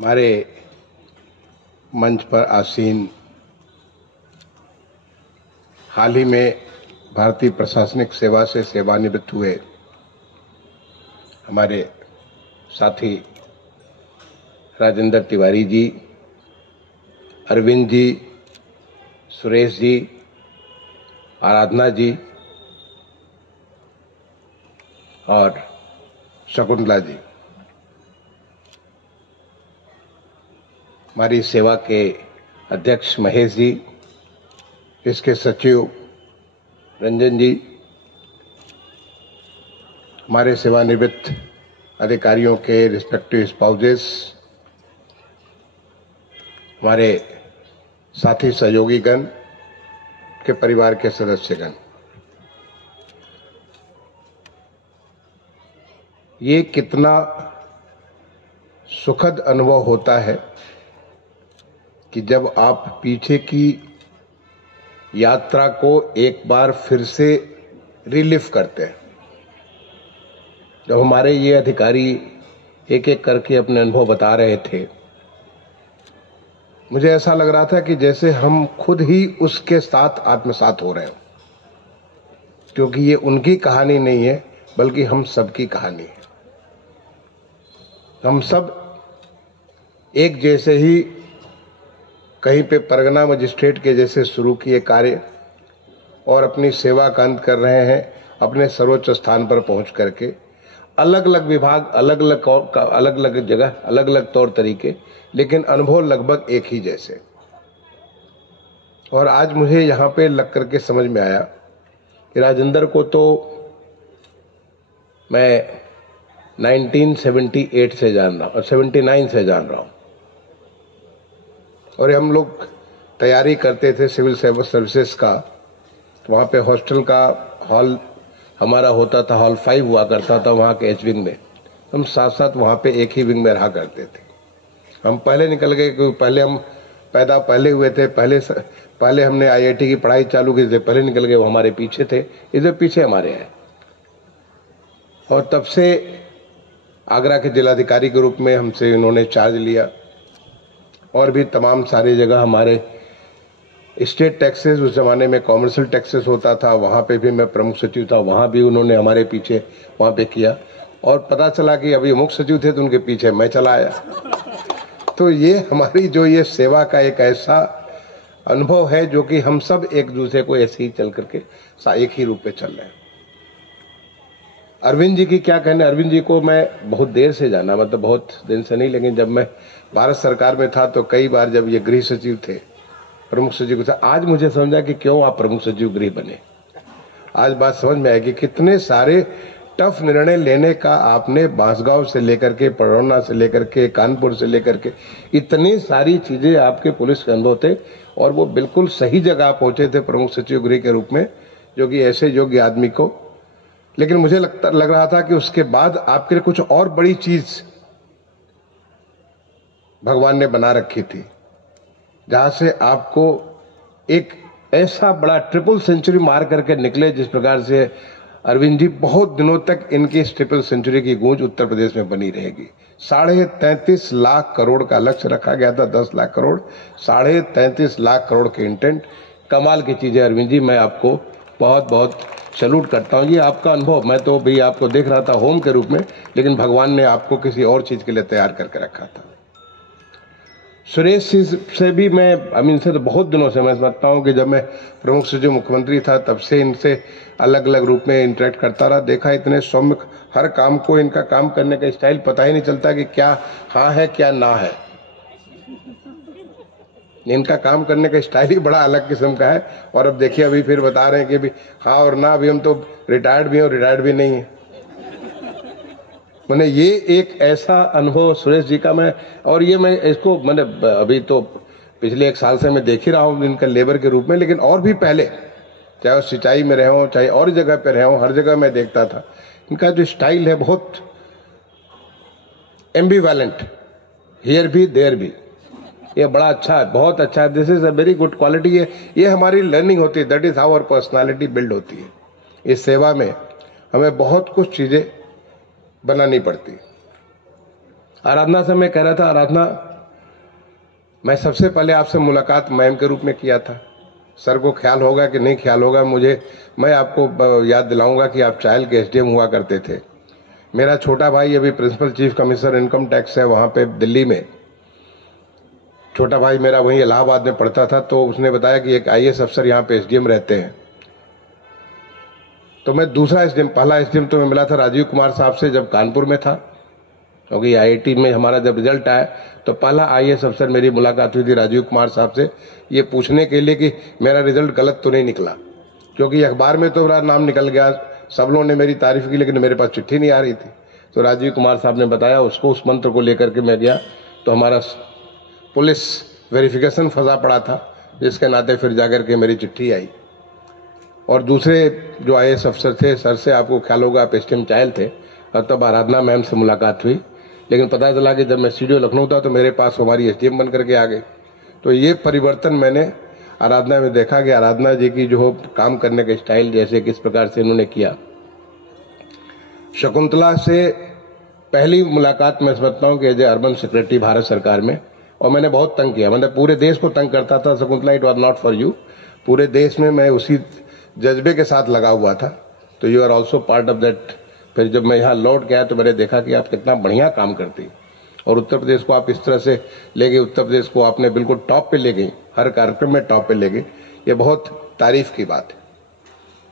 हमारे मंच पर आसीन हाल ही में भारतीय प्रशासनिक सेवा से सेवानिवृत्त हुए हमारे साथी राजेंद्र तिवारी जी, अरविंद जी, सुरेश जी, आराधना जी और शकुंतला जी, हमारी सेवा के अध्यक्ष महेश जी, इसके सचिव रंजन जी, हमारे सेवानिवृत्त अधिकारियों के रिस्पेक्टिव स्पाउसेस, हमारे साथी सहयोगीगण के परिवार के सदस्यगण, ये कितना सुखद अनुभव होता है कि जब आप पीछे की यात्रा को एक बार फिर से रिलीव करते हैं। जब हमारे ये अधिकारी एक एक करके अपने अनुभव बता रहे थे, मुझे ऐसा लग रहा था कि जैसे हम खुद ही उसके साथ आत्मसात हो रहे हैं, क्योंकि ये उनकी कहानी नहीं है बल्कि हम सबकी कहानी है। हम सब एक जैसे ही कहीं पे परगना मजिस्ट्रेट के जैसे शुरू किए कार्य और अपनी सेवा का अंत कर रहे हैं अपने सर्वोच्च स्थान पर पहुंच करके। अलग अलग विभाग, अलग अलग जगह, अलग अलग तौर तरीके, लेकिन अनुभव लगभग एक ही जैसे। और आज मुझे यहाँ पे लग करके समझ में आया कि राजेंद्र को तो मैं 1978 से जान रहा हूँ और 79 से जान रहा हूँ, और हम लोग तैयारी करते थे सिविल सर्विसेज का। तो वहाँ पे हॉस्टल का हॉल हमारा होता था, हॉल 5 हुआ करता था वहाँ के एच विंग में। हम साथ साथ वहाँ पे एक ही विंग में रहा करते थे। हम पहले निकल गए क्योंकि पहले हम पहले हुए थे, पहले हमने आईआईटी की पढ़ाई चालू की, पहले निकल गए। वो हमारे पीछे थे, इधर पीछे हमारे हैं। और तब से आगरा के जिलाधिकारी के रूप में हमसे इन्होंने चार्ज लिया, और भी तमाम सारी जगह हमारे स्टेट टैक्सेस, उस जमाने में कॉमर्शियल टैक्सेस होता था, वहाँ पे भी मैं प्रमुख सचिव था, वहाँ भी उन्होंने हमारे पीछे वहाँ पे किया। और पता चला कि अभी मुख्य सचिव थे तो उनके पीछे मैं चला आया। तो ये हमारी जो ये सेवा का एक ऐसा अनुभव है जो कि हम सब एक दूसरे को ऐसे ही चल करके एक ही रूप में चल रहे हैं। अरविंद जी की क्या कहने। अरविंद जी को मैं बहुत देर से जाना, मतलब बहुत दिन से नहीं, लेकिन जब मैं भारत सरकार में था तो कई बार जब ये गृह सचिव थे, प्रमुख सचिव थे, आज मुझे समझा कि क्यों आप प्रमुख सचिव गृह बने। आज बात समझ में आई कि कितने सारे टफ निर्णय लेने का आपने बांसगांव से लेकर के, पड़ौना से लेकर के, कानपुर से लेकर के, इतनी सारी चीजें आपके पुलिस के अनुभव थे, और वो बिल्कुल सही जगह पहुंचे थे प्रमुख सचिव गृह के रूप में, जो कि ऐसे योग्य आदमी को। लेकिन मुझे लग रहा था कि उसके बाद आपके लिए कुछ और बड़ी चीज भगवान ने बना रखी थी, जहां से आपको एक ऐसा बड़ा ट्रिपल सेंचुरी मार करके निकले। जिस प्रकार से अरविंद जी, बहुत दिनों तक इनकी इस ट्रिपल सेंचुरी की गूंज उत्तर प्रदेश में बनी रहेगी। 33.5 लाख करोड़ का लक्ष्य रखा गया था, 10 लाख करोड़, 33.5 लाख करोड़ के इंटेंट। कमाल की चीजें अरविंद जी, मैं आपको बहुत बहुत सैल्यूट करता हूँ। ये आपका अनुभव, मैं तो भी आपको देख रहा था होम के रूप में, लेकिन भगवान ने आपको किसी और चीज के लिए तैयार करके रखा था। सुरेश से भी मैं इनसे तो बहुत दिनों से मैं समझता हूँ कि जब मैं प्रमुख सचिव मुख्यमंत्री था तब से इनसे अलग अलग रूप में इंटरेक्ट करता रहा। देखा इतने सौम्य, हर काम को इनका काम करने का स्टाइल पता ही नहीं चलता कि क्या हाँ है क्या ना है। इनका काम करने का स्टाइल ही बड़ा अलग किस्म का है। और अब देखिए, अभी फिर बता रहे हैं कि भी हाँ और ना, अभी हम तो रिटायर्ड भी हैं और रिटायर्ड भी नहीं है। मैंने ये एक ऐसा अनुभव सुरेश जी का, और ये मैं इसको मैंने अभी तो पिछले 1 साल से मैं देख ही रहा हूँ इनका लेबर के रूप में, लेकिन और भी पहले, चाहे वो सिंचाई में रहे हो, चाहे और जगह पे रहे हो, हर जगह मैं देखता था इनका जो स्टाइल है बहुत एम्बिवेलेंट, हियर भी देयर भी। ये बड़ा अच्छा है, बहुत अच्छा है। This is a very good quality. ये हमारी लर्निंग होती है, that is how our personality build होती है। इस सेवा में हमें बहुत कुछ चीजें बनानी पड़ती। आराधना से मैं कह रहा था, आराधना मैं सबसे पहले आपसे मुलाकात मैम के रूप में किया था। सर को ख्याल होगा कि नहीं ख्याल होगा मुझे, मैं आपको याद दिलाऊंगा कि आप चाइल्ड के एसडीएम हुआ करते थे। मेरा छोटा भाई अभी principal chief commissioner income tax है वहाँ पे दिल्ली में। छोटा भाई मेरा वहीं इलाहाबाद में पढ़ता था, तो उसने बताया कि एक आईएएस अफसर यहाँ पे एसडीएम रहते हैं। तो मैं दूसरा एसडीएम, पहला एसडीएम तो मैं मिला था राजीव कुमार साहब से जब कानपुर में था, क्योंकि आईआईटी में हमारा जब रिजल्ट आया तो पहला आईएएस अफसर मेरी मुलाकात हुई थी राजीव कुमार साहब से, ये पूछने के लिए कि मेरा रिजल्ट गलत तो नहीं निकला। क्योंकि अखबार में तो मेरा नाम निकल गया, सब लोगों ने मेरी तारीफ की, लेकिन मेरे पास चिट्ठी नहीं आ रही थी। तो राजीव कुमार साहब ने बताया उसको, उस मंत्र को लेकर के मैं गया तो हमारा पुलिस वेरिफिकेशन फंसा पड़ा था, जिसके नाते फिर जाकर के मेरी चिट्ठी आई। और दूसरे जो आईएएस अफसर थे, सर से आपको ख्याल होगा आप एसडीएम चाइल्ड थे, और तब आराधना मैम से मुलाकात हुई। लेकिन पता चला कि जब मैं स्टूडियो लखनऊ था तो मेरे पास हमारी एसडीएम बन करके आ गई। तो ये परिवर्तन मैंने आराधना में देखा कि आराधना जी की जो काम करने का स्टाइल, जैसे किस प्रकार से इन्होंने किया। शकुंतला से पहली मुलाकात मैं समझता हूँ कि as a urban secretary Bharat सरकार में, और मैंने बहुत तंग किया, मतलब पूरे देश को तंग करता था। Shakuntala, it was not for you, पूरे देश में मैं उसी जज्बे के साथ लगा हुआ था। तो you are also part of that. फिर जब मैं यहाँ लौट गया तो मैंने देखा कि आप कितना बढ़िया काम करती, और उत्तर प्रदेश को आप इस तरह से ले गए, उत्तर प्रदेश को आपने बिल्कुल टॉप पे ले गई, हर कार्यक्रम में टॉप पे ले गई, ये बहुत तारीफ की बात है।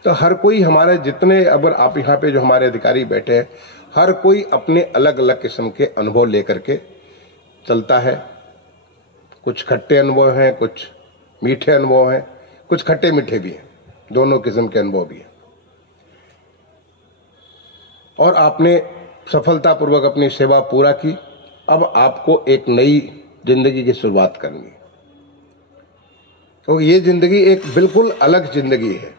तो हर कोई हमारे जितने, अगर आप यहाँ पे जो हमारे अधिकारी बैठे हैं, हर कोई अपने अलग अलग किस्म के अनुभव लेकर के चलता है। कुछ खट्टे अनुभव हैं, कुछ मीठे अनुभव हैं, कुछ खट्टे मीठे भी हैं, दोनों किस्म के अनुभव भी हैं। और आपने सफलतापूर्वक अपनी सेवा पूरा की। अब आपको एक नई जिंदगी की शुरुआत करनी है। तो ये जिंदगी एक बिल्कुल अलग जिंदगी है।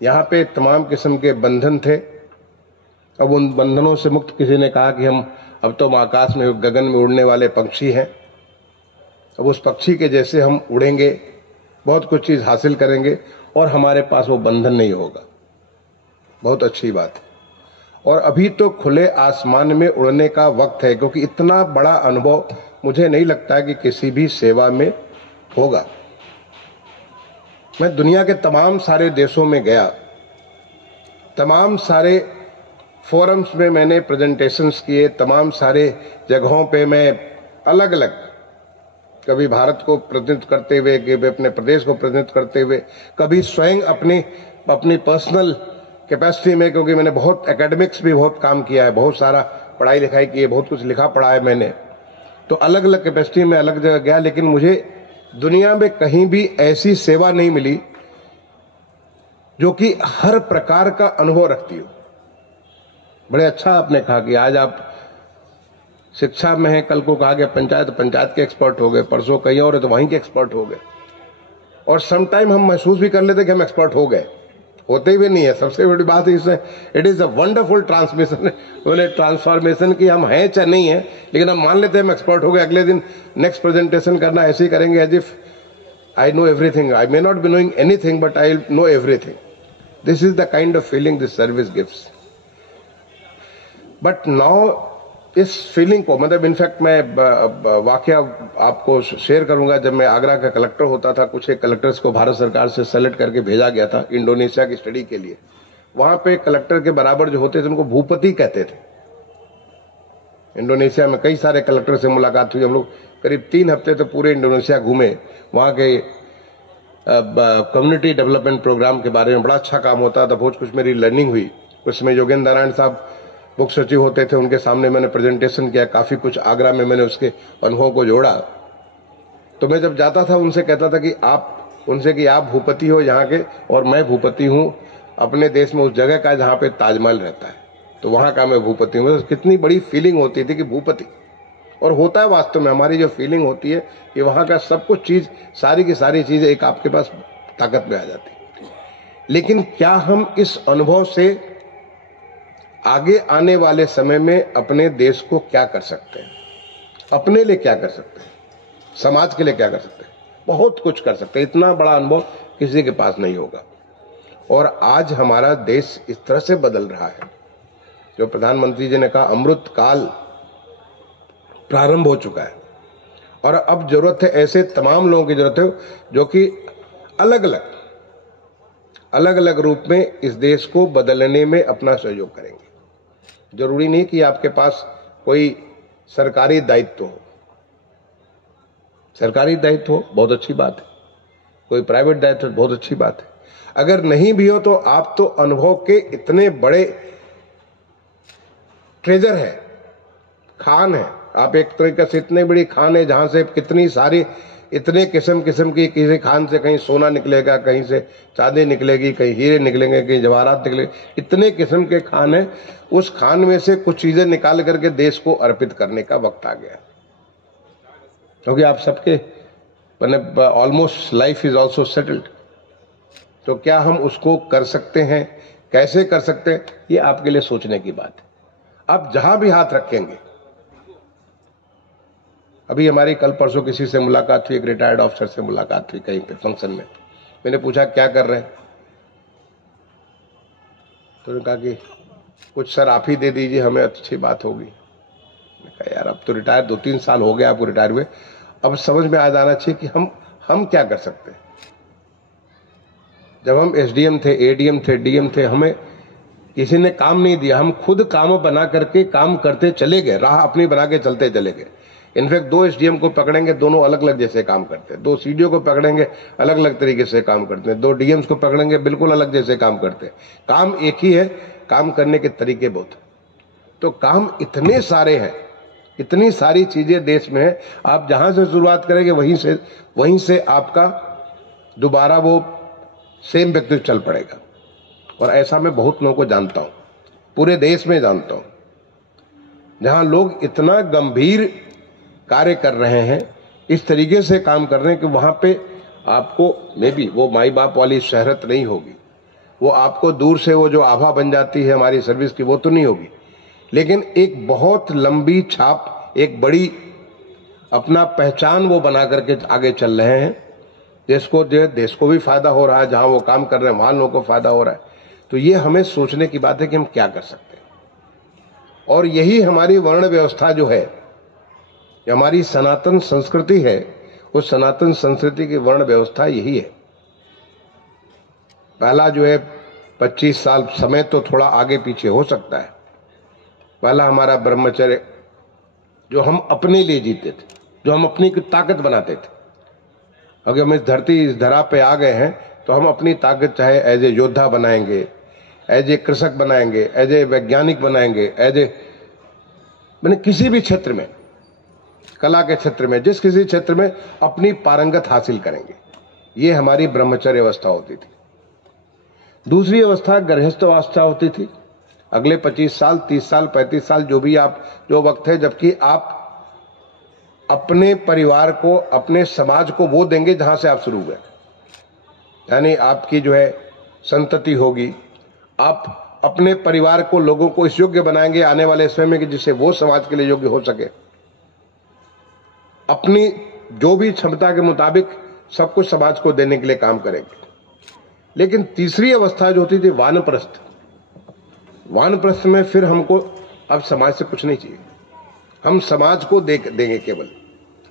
यहाँ पे तमाम किस्म के बंधन थे, अब उन बंधनों से मुक्त। किसी ने कहा कि अब तो हम आकाश में, गगन में उड़ने वाले पक्षी हैं। अब उस पक्षी के जैसे हम उड़ेंगे, बहुत कुछ चीज हासिल करेंगे, और हमारे पास वो बंधन नहीं होगा। बहुत अच्छी बात है। और अभी तो खुले आसमान में उड़ने का वक्त है, क्योंकि इतना बड़ा अनुभव मुझे नहीं लगता है कि किसी भी सेवा में होगा। मैं दुनिया के तमाम सारे देशों में गया, तमाम सारे फोरम्स में मैंने प्रेजेंटेशंस किए, तमाम सारे जगहों पे मैं अलग अलग, कभी भारत को प्रतिनिधित्व करते हुए, कभी अपने प्रदेश को प्रतिनिधित्व करते हुए, कभी स्वयं अपनी पर्सनल कैपेसिटी में, क्योंकि मैंने बहुत एकेडमिक्स भी बहुत काम किया है, बहुत सारा पढ़ाई लिखाई की है, बहुत कुछ लिखा पढ़ा है मैंने। तो अलग अलग कैपेसिटी में अलग जगह गया, लेकिन मुझे दुनिया में कहीं भी ऐसी सेवा नहीं मिली जो कि हर प्रकार का अनुभव रखती हो। बड़े अच्छा आपने कहा कि आज आप शिक्षा में हैं, कल को कहा गया पंचायत के एक्सपर्ट हो गए, परसों कहीं और है तो वहीं के एक्सपर्ट हो गए। और समटाइम हम महसूस भी कर लेते कि हम एक्सपर्ट हो गए, होते भी नहीं है। सबसे बड़ी बात है इसमें, it is a wonderful transformation की हम हैं चाहे नहीं है, लेकिन हम मान लेते हैं हम एक्सपर्ट हो गए। अगले दिन नेक्स्ट प्रेजेंटेशन करना ऐसे ही करेंगे as if I know everything. I may not be knowing anything, but I know everything. This is the kind of feeling this service gives. But now इस फीलिंग को, मतलब इनफैक्ट मैं वाकया आपको शेयर करूंगा। जब मैं आगरा का कलेक्टर होता था, कुछ एक कलेक्टर्स को भारत सरकार से सेलेक्ट करके भेजा गया था इंडोनेशिया की स्टडी के लिए। वहां पे कलेक्टर के बराबर जो होते थे उनको भूपति कहते थे। इंडोनेशिया में कई सारे कलेक्टर से मुलाकात हुई। हम लोग करीब 3 हफ्ते तो पूरे इंडोनेशिया घूमे। वहां के कम्युनिटी डेवलपमेंट प्रोग्राम के बारे में बड़ा अच्छा काम होता था, बहुत कुछ मेरी लर्निंग हुई। उसमें योगेंद्र नारायण साहब मुख्य सचिव होते थे, उनके सामने मैंने प्रेजेंटेशन किया। काफी कुछ आगरा में मैंने उसके अनुभव को जोड़ा। तो मैं जब जाता था उनसे कहता था कि आप भूपति हो यहाँ के, और मैं भूपति हूँ अपने देश में उस जगह का जहाँ पे ताजमहल रहता है, तो वहां का मैं भूपति हूँ। तो कितनी बड़ी फीलिंग होती थी कि भूपति, और होता है वास्तव में। हमारी जो फीलिंग होती है कि वहां का सब कुछ चीज, सारी की सारी चीजें एक आपके पास ताकत में आ जाती है। लेकिन क्या हम इस अनुभव से आगे आने वाले समय में अपने देश को क्या कर सकते हैं, अपने लिए क्या कर सकते हैं, समाज के लिए क्या कर सकते हैं? बहुत कुछ कर सकते हैं। इतना बड़ा अनुभव किसी के पास नहीं होगा। और आज हमारा देश इस तरह से बदल रहा है, जो प्रधानमंत्री जी ने कहा अमृत काल प्रारंभ हो चुका है। और अब जरूरत है ऐसे तमाम लोगों की जरूरत है जो कि अलग अलग रूप में इस देश को बदलने में अपना सहयोग करेंगे। जरूरी नहीं कि आपके पास कोई सरकारी दायित्व हो। सरकारी दायित्व हो बहुत अच्छी बात है, कोई प्राइवेट दायित्व बहुत अच्छी बात है। अगर नहीं भी हो तो आप तो अनुभव के इतने बड़े ट्रेजर है, खान है। आप एक तरीके से इतनी बड़ी खान है जहां से कितनी सारी इतने किस्म की, किसी खान से कहीं सोना निकलेगा, कहीं से चांदी निकलेगी, कहीं हीरे निकलेंगे, कहीं जवाहरात निकलेंगे, इतने किस्म के खान है। उस खान में से कुछ चीजें निकाल करके देश को अर्पित करने का वक्त आ गया, क्योंकि आप सबके मैंने almost life is also settled. तो क्या हम उसको कर सकते हैं, कैसे कर सकते हैं, ये आपके लिए सोचने की बात है। आप जहां भी हाथ रखेंगे, अभी हमारी कल परसों किसी से मुलाकात हुई, एक रिटायर्ड ऑफिसर से मुलाकात हुई कहीं पे फंक्शन में। मैंने पूछा क्या कर रहे हैं, तो उन्होंने कहा कि कुछ सर आप ही दे दीजिए, हमें अच्छी बात होगी। मैंने कहा यार अब तो रिटायर 2-3 साल हो गए आपको रिटायर हुए, अब समझ में आ जाना चाहिए कि हम क्या कर सकते हैं। जब हम एसडीएम थे, एडीएम थे, डीएम थे, हमें किसी ने काम नहीं दिया, हम खुद काम बना करके काम करते चले गए, राह अपनी बना के चलते चले गए। इनफैक्ट 2 एसडीएम को पकड़ेंगे, दोनों अलग अलग जैसे काम करते हैं। 2 सीडीओ को पकड़ेंगे, अलग अलग तरीके से काम करते हैं। 2 डीएम्स को पकड़ेंगे, बिल्कुल अलग जैसे काम करते हैं। काम एक ही है, काम करने के तरीके बहुत। तो काम इतने सारे हैं, इतनी सारी चीजें देश में है। आप जहां से शुरुआत करेंगे वहीं से आपका दोबारा वो सेम व्यक्ति चल पड़ेगा। और ऐसा मैं बहुत लोगों को जानता हूं, पूरे देश में जानता हूं, जहां लोग इतना गंभीर कार्य कर रहे हैं, इस तरीके से काम कर रहे हैं कि वहां पे आपको मे बी वो माई बाप वाली शहरत नहीं होगी, वो आपको दूर से वो जो आभा बन जाती है हमारी सर्विस की, वो तो नहीं होगी, लेकिन एक बहुत लंबी छाप, एक बड़ी अपना पहचान वो बना करके आगे चल रहे हैं, जिसको जो देश को भी फायदा हो रहा है, जहां वो काम कर रहे हैं वहां लोगों को फायदा हो रहा है। तो ये हमें सोचने की बात है कि हम क्या कर सकते हैं। और यही हमारी वर्ण व्यवस्था जो है, हमारी सनातन संस्कृति है, उस सनातन संस्कृति की वर्ण व्यवस्था यही है। पहला जो है 25 साल, समय तो थोड़ा आगे पीछे हो सकता है, पहला हमारा ब्रह्मचर्य जो हम अपने लिए जीते थे, जो हम अपनी ताकत बनाते थे। अगर हम इस धरा पे आ गए हैं तो हम अपनी ताकत चाहे एज ए योद्धा बनाएंगे, एज ए कृषक बनाएंगे, एज ए वैज्ञानिक बनाएंगे, एज ए मैंने किसी भी क्षेत्र में, कला के क्षेत्र में, जिस किसी क्षेत्र में अपनी पारंगत हासिल करेंगे। ये हमारी ब्रह्मचर्य अवस्था होती थी। दूसरी अवस्था गृहस्थ अवस्था होती थी। अगले 25 साल, 30 साल, 35 साल जो वक्त है जबकि आप अपने परिवार को, अपने समाज को वो देंगे जहां से आप शुरू हुए। यानी आपकी जो है संतति होगी, आप अपने परिवार को, लोगों को इस योग्य बनाएंगे आने वाले समय में कि जिससे वो समाज के लिए योग्य हो सके। अपनी जो भी क्षमता के मुताबिक सब कुछ समाज को देने के लिए काम करेंगे। लेकिन तीसरी अवस्था जो होती थी वानप्रस्थ, वानप्रस्थ में फिर हमको अब समाज से कुछ नहीं चाहिए, हम समाज को देंगे,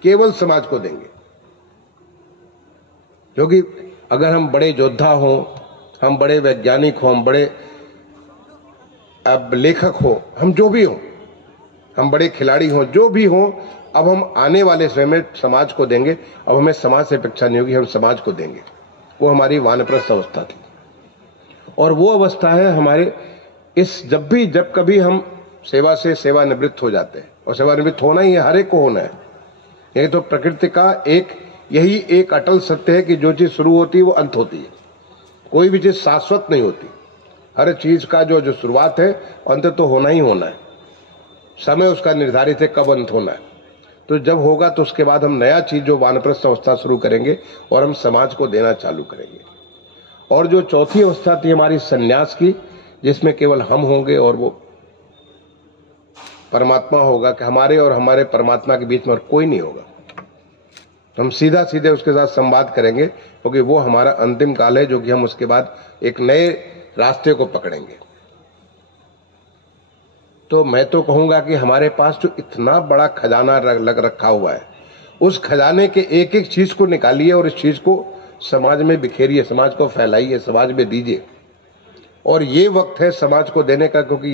केवल समाज को देंगे। क्योंकि अगर हम बड़े योद्धा हों, हम बड़े वैज्ञानिक हों, हम बड़े अब लेखक हो, हम जो भी हों, हम बड़े खिलाड़ी हों, जो भी हों, अब हम आने वाले समय में समाज को देंगे। अब हमें समाज से अपेक्षा नहीं होगी, हम समाज को देंगे। वो हमारी वानप्रस्थ अवस्था थी। और वो अवस्था है हमारे जब कभी हम सेवा से सेवानिवृत्त हो जाते हैं, और सेवानिवृत्त होना ही है, हर एक को होना है। ये तो प्रकृति का यही एक अटल सत्य है कि जो चीज शुरू होती है वो अंत होती है। कोई भी चीज शाश्वत नहीं होती। हर चीज का जो शुरुआत है, अंत तो होना ही होना है। समय उसका निर्धारित है कब अंत होना है। तो जब होगा तो उसके बाद हम नया चीज जो वानप्रस्थ अवस्था शुरू करेंगे और हम समाज को देना चालू करेंगे। और जो चौथी अवस्था थी हमारी सन्यास की, जिसमें केवल हम होंगे और वो परमात्मा होगा, कि हमारे और हमारे परमात्मा के बीच में और कोई नहीं होगा। तो हम सीधे उसके साथ संवाद करेंगे, क्योंकि वो हमारा अंतिम काल है, जो कि हम उसके बाद एक नए रास्ते को पकड़ेंगे। तो मैं तो कहूंगा कि हमारे पास जो इतना बड़ा खजाना लग रखा हुआ है, उस खजाने के एक एक चीज को निकालिए और इस चीज को समाज में बिखेरिए, समाज को फैलाइए, समाज में दीजिए। और ये वक्त है समाज को देने का, क्योंकि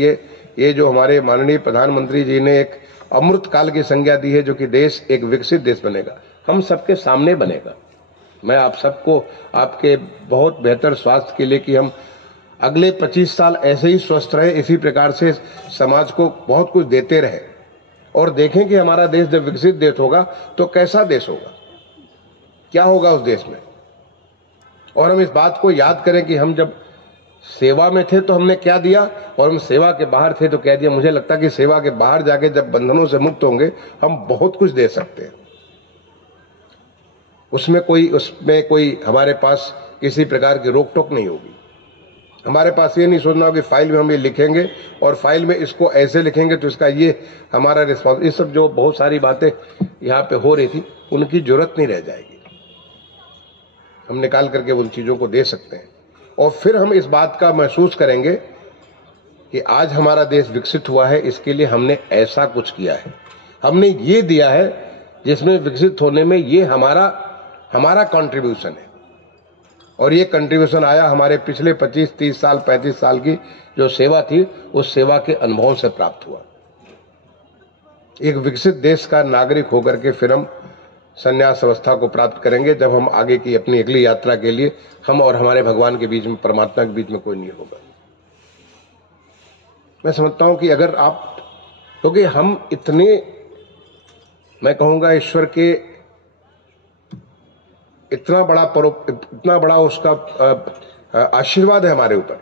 ये जो हमारे माननीय प्रधानमंत्री जी ने एक अमृत काल की संज्ञा दी है, जो कि देश एक विकसित देश बनेगा, हम सबके सामने बनेगा। मैं आप सबको आपके बहुत बेहतर स्वास्थ्य के लिए कि हम अगले 25 साल ऐसे ही स्वस्थ रहे, इसी प्रकार से समाज को बहुत कुछ देते रहे और देखें कि हमारा देश जब विकसित देश होगा तो कैसा देश होगा, क्या होगा उस देश में। और हम इस बात को याद करें कि हम जब सेवा में थे तो हमने क्या दिया, और हम सेवा के बाहर थे तो क्या दिया। मुझे लगता है कि सेवा के बाहर जाके जब बंधनों से मुक्त होंगे हम बहुत कुछ दे सकते हैं। उसमें कोई हमारे पास किसी प्रकार की रोक टोक नहीं होगी। हमारे पास ये नहीं सोचना होगा कि फाइल में हम ये लिखेंगे और फाइल में इसको ऐसे लिखेंगे तो इसका ये हमारा रिस्पॉन्स। ये सब जो बहुत सारी बातें यहाँ पे हो रही थी उनकी जरूरत नहीं रह जाएगी। हम निकाल करके उन चीजों को दे सकते हैं और फिर हम इस बात का महसूस करेंगे कि आज हमारा देश विकसित हुआ है, इसके लिए हमने ऐसा कुछ किया है, हमने ये दिया है जिसमें विकसित होने में ये हमारा कंट्रीब्यूशन है। और ये कंट्रीब्यूशन आया हमारे पिछले 25, 30 साल, 35 साल की जो सेवा थी, उस सेवा के अनुभव से प्राप्त हुआ। एक विकसित देश का नागरिक होकर के फिर हम संन्यास अवस्था को प्राप्त करेंगे, जब हम आगे की अपनी अगली यात्रा के लिए हम और हमारे भगवान के बीच में, परमात्मा के बीच में कोई नहीं होगा। मैं समझता हूं कि अगर आप, क्योंकि हम इतने, मैं कहूंगा ईश्वर के इतना बड़ा उसका आशीर्वाद है हमारे ऊपर,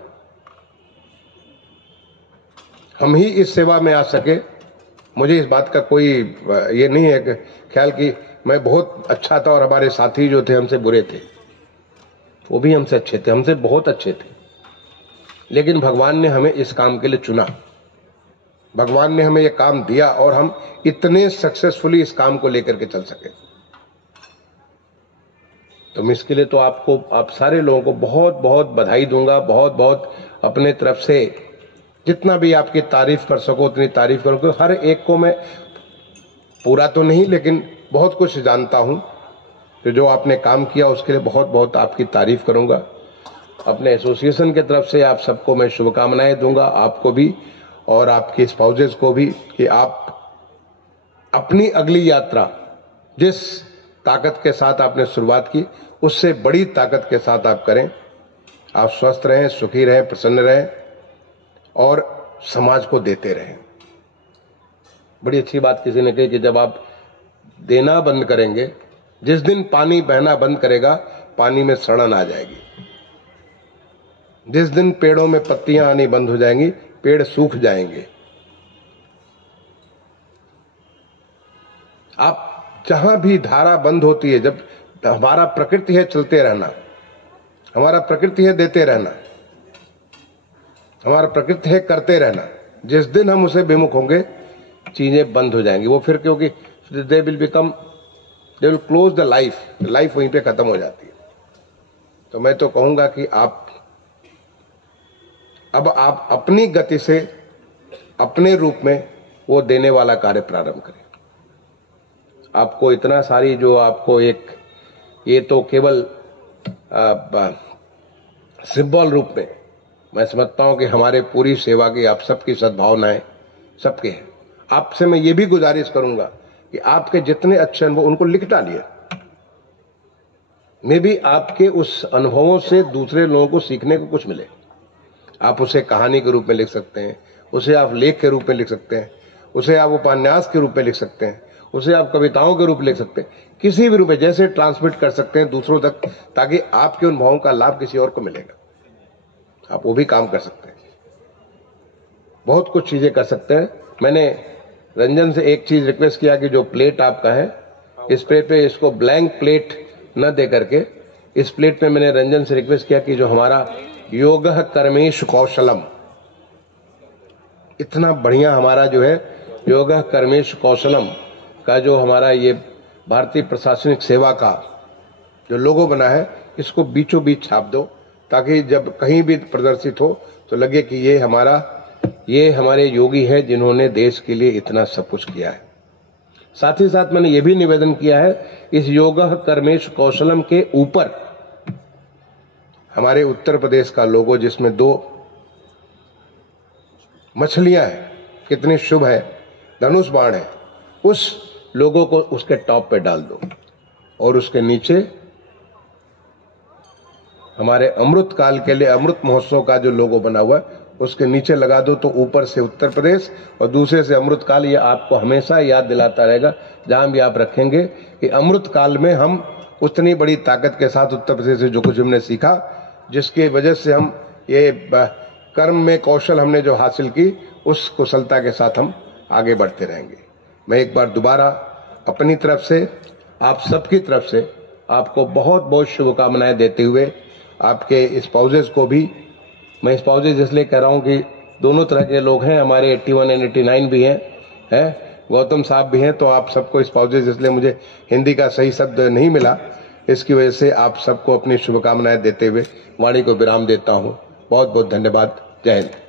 हम ही इस सेवा में आ सके। मुझे इस बात का कोई ये नहीं है कि ख्याल कि मैं बहुत अच्छा था और हमारे साथी जो थे हमसे बुरे थे, वो भी हमसे अच्छे थे, हमसे बहुत अच्छे थे, लेकिन भगवान ने हमें इस काम के लिए चुना, भगवान ने हमें ये काम दिया और हम इतने सक्सेसफुली इस काम को लेकर के चल सके। तो मैं इसके लिए तो आप सारे लोगों को बहुत बहुत बधाई दूंगा, बहुत बहुत अपने तरफ से जितना भी आपकी तारीफ कर सको उतनी तारीफ करूँ। हर एक को मैं पूरा तो नहीं, लेकिन बहुत कुछ जानता हूँ, तो जो आपने काम किया उसके लिए बहुत बहुत आपकी तारीफ करूंगा। अपने एसोसिएशन के तरफ से आप सबको मैं शुभकामनाएं दूंगा, आपको भी और आपके स्पाउसेस को भी, कि आप अपनी अगली यात्रा जिस ताकत के साथ आपने शुरुआत की उससे बड़ी ताकत के साथ आप करें। आप स्वस्थ रहें, सुखी रहें, प्रसन्न रहें और समाज को देते रहें। बड़ी अच्छी बात किसी ने कही कि जब आप देना बंद करेंगे, जिस दिन पानी बहना बंद करेगा पानी में सड़न आ जाएगी, जिस दिन पेड़ों में पत्तियां आनी बंद हो जाएंगी पेड़ सूख जाएंगे। आप जहां भी धारा बंद होती है, जब हमारा प्रकृति है चलते रहना, हमारा प्रकृति है देते रहना, हमारा प्रकृति है करते रहना, जिस दिन हम उसे विमुख होंगे चीजें बंद हो जाएंगी। वो फिर क्योंकि they will close the life वहीं पे खत्म हो जाती है। तो मैं तो कहूंगा कि आप अपनी गति से अपने रूप में वो देने वाला कार्य प्रारंभ करें। आपको इतना सारी जो आपको एक, ये तो केवल सिंबल रूप में मैं समझता हूं कि हमारे पूरी सेवा की आप सबकी सद्भावनाएं सबके हैं। आपसे मैं ये भी गुजारिश करूंगा कि आपके जितने अच्छे अनुभव उनको लिख डालिए। मे भी आपके उस अनुभवों से दूसरे लोगों को सीखने को कुछ मिले। आप उसे कहानी के रूप में लिख सकते हैं, उसे आप लेख के रूप में लिख सकते हैं, उसे आप उपन्यास के रूप में लिख सकते हैं, उसे आप कविताओं के रूप में लिख सकते हैं, किसी भी रूप में जैसे ट्रांसमिट कर सकते हैं दूसरों तक, ताकि आपके अनुभवों का लाभ किसी और को मिलेगा। आप वो भी काम कर सकते हैं, बहुत कुछ चीजें कर सकते हैं। मैंने रंजन से एक चीज रिक्वेस्ट किया कि जो प्लेट आपका है इस प्लेट पे इसको ब्लैंक प्लेट न दे करके, इस प्लेट पे मैंने रंजन से रिक्वेस्ट किया कि जो हमारा योगः कर्मेश कौशलम, इतना बढ़िया हमारा जो है योगः कर्मेश कौशलम का जो हमारा ये भारतीय प्रशासनिक सेवा का जो लोगो बना है, इसको बीचों बीच छाप दो, ताकि जब कहीं भी प्रदर्शित हो तो लगे कि ये हमारे योगी है जिन्होंने देश के लिए इतना सब कुछ किया है। साथ ही साथ मैंने ये भी निवेदन किया है, इस योगः कर्मेश कौशलम के ऊपर हमारे उत्तर प्रदेश का लोगो जिसमें 2 मछलियां हैं, कितनी शुभ है, धनुष बाण है, उस लोगो को उसके टॉप पे डाल दो और उसके नीचे हमारे अमृत काल के लिए अमृत महोत्सव का जो लोगो बना हुआ है उसके नीचे लगा दो, तो ऊपर से उत्तर प्रदेश और दूसरे से अमृत काल। ये आपको हमेशा याद दिलाता रहेगा जहां भी आप रखेंगे कि अमृत काल में हम उतनी बड़ी ताकत के साथ उत्तर प्रदेश से जो कुछ हमने सीखा, जिसकी वजह से हम ये कर्म में कौशल हमने जो हासिल की, उस कुशलता के साथ हम आगे बढ़ते रहेंगे। मैं एक बार दोबारा अपनी तरफ से, आप सबकी तरफ से आपको बहुत बहुत शुभकामनाएं देते हुए, आपके स्पाउसेस को भी, मैं स्पाउसेस इसलिए कह रहा हूं कि दोनों तरह के लोग हैं, हमारे 81 एंड 89 भी हैं, गौतम साहब भी हैं, तो आप सबको स्पाउसेस, इसलिए मुझे हिंदी का सही शब्द नहीं मिला, इसकी वजह से आप सबको अपनी शुभकामनाएं देते हुए वाणी को विराम देता हूं। बहुत बहुत धन्यवाद। जय हिंद।